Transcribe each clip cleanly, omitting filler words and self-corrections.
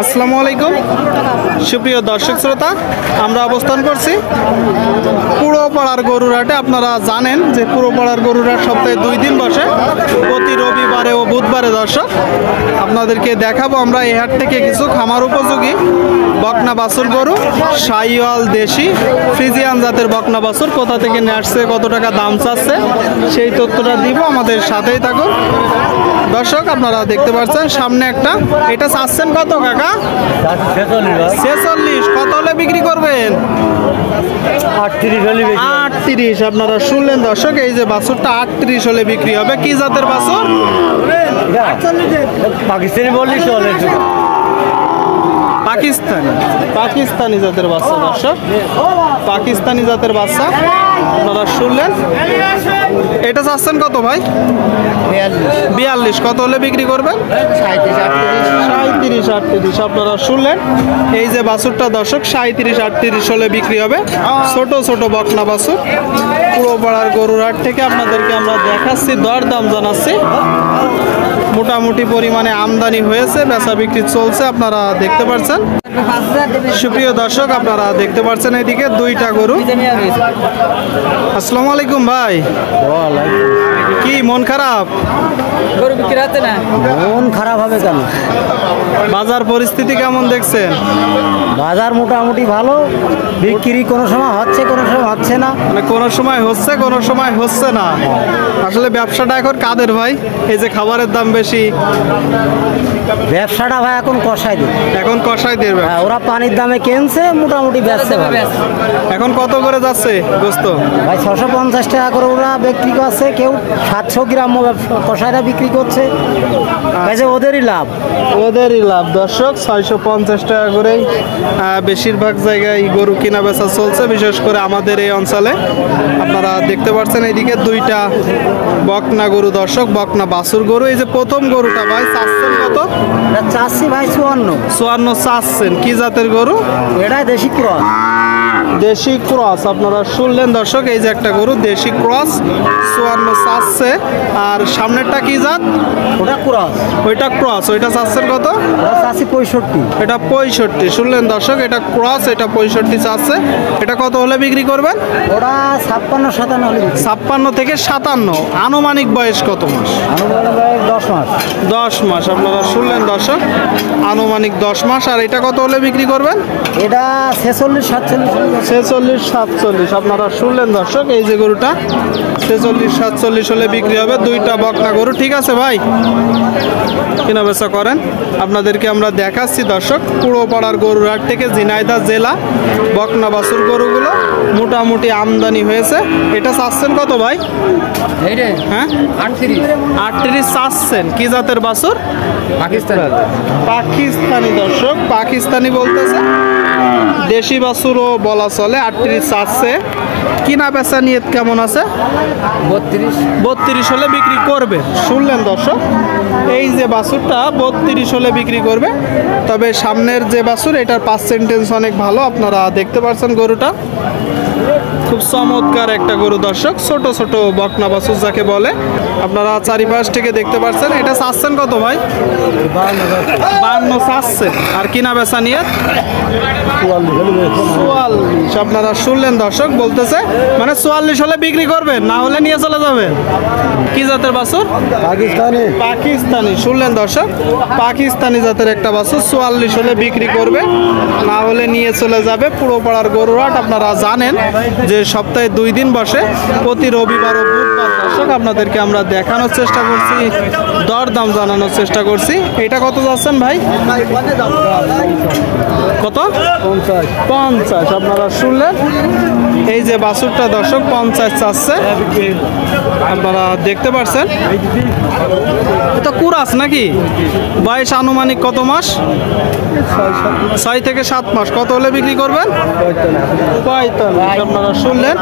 আসসালামু আলাইকুম সুপ্রিয় দর্শক শ্রোতা, আমরা অবস্থান করছি পুরোপাড়ার গরুর হাটে। আপনারা জানেন যে পুরোপাড়ার গরুর হাট সপ্তাহে 2 দিন বসে, প্রতি রবিবারে ও বুধবারে। দর্শক, আপনাদেরকে দেখাবো আমরা এই হাট থেকে কিছু খামার উপযোগী বকনা বাছুর গরু, শাহিওয়াল, দেশি, ফ্রিজিয়ান জাতের বকনা বাছুর কোথা থেকে নিয়ে আসছে, কত টাকা দাম চাচ্ছে, সেই তথ্যটা দিব। আমাদের সাথেই থাকুন। দর্শক, আপনারা দেখতে পাচ্ছেন সামনে একটা, এটা চাচ্ছেন কত কাকা? 46। কত হলে বিক্রি করবেন? 38। আপনারা শুনলেন দর্শক, এই যে বাছুরটা 38 হলে বিক্রি হবে। কি জাতের বাছুর? পাকিস্তানি বললি চলে। পাকিস্তানি জাতের বাচ্চা। দর্শক, পাকিস্তানি জাতের বাচ্চা আপনারা শুনলেন। এটা চাচ্ছেন কত ভাই? 42। কত হলে বিক্রি করবেন? 37, 38। আপনারা শুনলেন, এই যে বাছুরটা দর্শক 37, 38 হলে বিক্রি হবে। ছোট ছোট বকনা বাছুর পুরোপাড়ার গরুর হাট থেকে আপনাদেরকে আমরা দেখাচ্ছি, দরদাম জানাচ্ছি। মোটামুটি পরিমাণে আমদানি হয়েছে, বেচা বিক্রি চলছে, আপনারা দেখতে পাচ্ছেন। সুপ্রিয় দর্শক, আপনারা দেখতে পাচ্ছেন এইদিকে 2টা গরু। আসসালামু আলাইকুম ভাই। কি মন খারাপ? গরু বিক্রি হচ্ছে না। মন খারাপ হবে কেন? বাজার পরিস্থিতি কেমন দেখছেন? বাজার মোটামুটি ভালো, বিক্রি কোনো সময় হচ্ছে, কোনো সময় হচ্ছে না। মানে কোনো সময় হচ্ছে, কোনো সময় হচ্ছে না। আসলে ব্যবসাটা এখন কাদের ভাই? এই যে খাবারের দাম বেশি, ব্যবসাটা ভাই এখন কষাই দিই। এখন কষাই দেবে। ওরা পানির দামে কিনছে, মোটামুটি বেচছে। এখন কত করে যাচ্ছে গোস্ত? ভাই 650 টাকা করে ওরা বিক্রি করছে, কেউ 700 গ্রাম কষাইরা বিক্রি করছে। ওদেরই লাভ, ওদেরই লাভ। দর্শক, 650 টাকা করেই বেশিরভাগ জায়গায় গরু কেনা বেচা চলছে, বিশেষ করে আমাদের এই অঞ্চলে। আপনারা দেখতে পাচ্ছেন এইদিকে 2টা বকনা গরু। দর্শক, বকনা বাছুর গরু। এই যে প্রথম গরুটা ভাই চাচ্ছেন কত? চাচ্ছি ভাই 54 চাচ্ছেন। কি জাতের গরু? এটা দেশি ক্রস। দেশি ক্রস। আপনারা শুনলেন দর্শক, এই যে একটা গরু দেশি ক্রস, 54 চাচ্ছে। আর সামনেরটা কি জাত? ওটা ক্রস। ওইটা ক্রস। ওইটা চাচ্ছেন কত? চাচ্ছি 65। এটা 65। শুনলেন দর্শক, এটা ক্রস, এটা 65 চাচ্ছে। এটা কত হলে বিক্রি করবেন? ওটা 56, 57। 56 থেকে 57। আনুমানিক বয়স কত মাস? আনুমানিক বয়স 10 মাস। 10 মাস। আপনারা শুনলেন দর্শক, আনুমানিক 10 মাস। আর এটা কত হলে বিক্রি করবেন? এটা 46, 47। 46, 47। আপনারা শুনলেন দর্শক, এই যে গরুটা 46, 47 হলে বিক্রি হবে। 2টা বকনা গরু। ঠিক আছে ভাই, কেনা বেচা করেন। আপনাদেরকে আমরা দেখাচ্ছি দর্শক, পুরোপাড়ার গরুর হাট থেকে ঝিনাইদহ জেলা বকনা বাছুর গরুগুলো মোটামুটি আমদানি হয়েছে। এটা চাচ্ছেন কত ভাই? হ্যাঁ, 38 চাচ্ছেন। কি জাতের বাছুর? পাকিস্তানি। দর্শক, পাকিস্তানি বলতেছে, দেশি বাছুরও বলা চলে। 38 চাচ্ছে। কিনা বেচা নিয়ে কেমন আছে? 32 হলে বিক্রি করবে। শুনলেন দর্শক, এই যে বাছুরটা 32 হলে বিক্রি করবে। তবে সামনের যে বাছুর, এটার পার্সেন্টেজ অনেক ভালো। আপনারা দেখতে পাচ্ছেন গরুটা খুব চমৎকার একটা গরু। দর্শক, ছোট ছোট বকনা বাছুর যাকে বলে, আপনারা চারিপাশ থেকে দেখতে পাচ্ছেন। এটা চাচ্ছেন কত ভাই? 52 চাচ্ছেন। আর কিনা বেচা নিয়ে 44। আপনারা শুনলেন দর্শক, বলতেছে মানে 44 হলে বিক্রি করবেন, না হলে নিয়ে চলে যাবেন। কি জাতের বাছুর? পাকিস্তানি। শুনলেন দর্শক, পাকিস্তানি জাতের একটা বাছুর 44 হলে বিক্রি করবে, না হলে নিয়ে চলে যাবে। পুরোপাড়ার গরুর হাট আপনারা জানেন যে সপ্তাহে 2 দিন বসে, প্রতি রবিবার ও বুধবার। দর্শক, আপনাদেরকে আমরা দেখানোর চেষ্টা করছি, দরদাম জানানোর চেষ্টা করছি। এটা কত যাচ্ছেন ভাই? কত? 50। আপনারা শুনলেন, এই যে বাছুরটা দর্শক 50 চাচ্ছে। আপনারা দেখতে পাচ্ছেন, এটা কুরাস নাকি? বয়স আনুমানিক কত মাস? 6 থেকে 7 মাস। কত হলে বিক্রি করবেন? 45। আপনারা শুনলেন,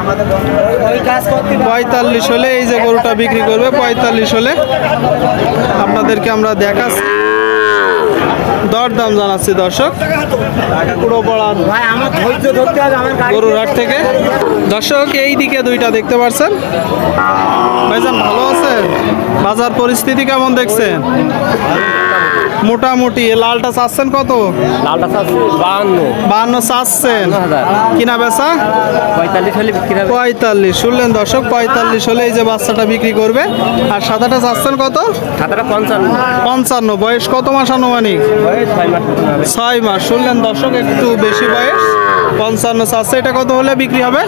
45 হলে এই যে গরুটা বিক্রি করবে। 45 হলে আপনাদেরকে আমরা দেখাচ্ছি, দরদাম জানাচ্ছি দর্শক পুরোপাড়ার গরুর হাট থেকে। দর্শক, এই দিকে 2টা দেখতে পাচ্ছেন। ভাইজান ভালো আছেন? বাজার পরিস্থিতি কেমন দেখছেন? মোটামুটি এ লালটা চাচ্ছেন কত? লালটা চাচ্ছি 52। 52 চাচ্ছেন। 52,000। কিনা বেচা 45 হলে বিক্রি হবে। 45। শুনলেন দর্শক, 45 হলে এই যে বাচ্চাটা বিক্রি করবে। আর সাদাটা চাচ্ছেন কত? সাদাটা 55। 55। বয়স কত মাস আনুমানিক? বয়স 6 মাস মতন হবে। 6 মাস। শুনলেন দর্শক, একটু বেশি বয়স। 55 চাচ্ছে। এটা কত হলে বিক্রি হবে?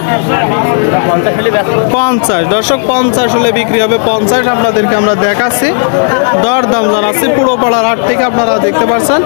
50 হলে ব্যস্ত। 50। দর্শক 50 হলে বিক্রি হবে। 50 আপনাদেরকে আমরা দেখাচ্ছি, দর দাম জানাচ্ছি পুরো পাড়ার হাট থেকে, আপনারা দেখতে পাচ্ছেন।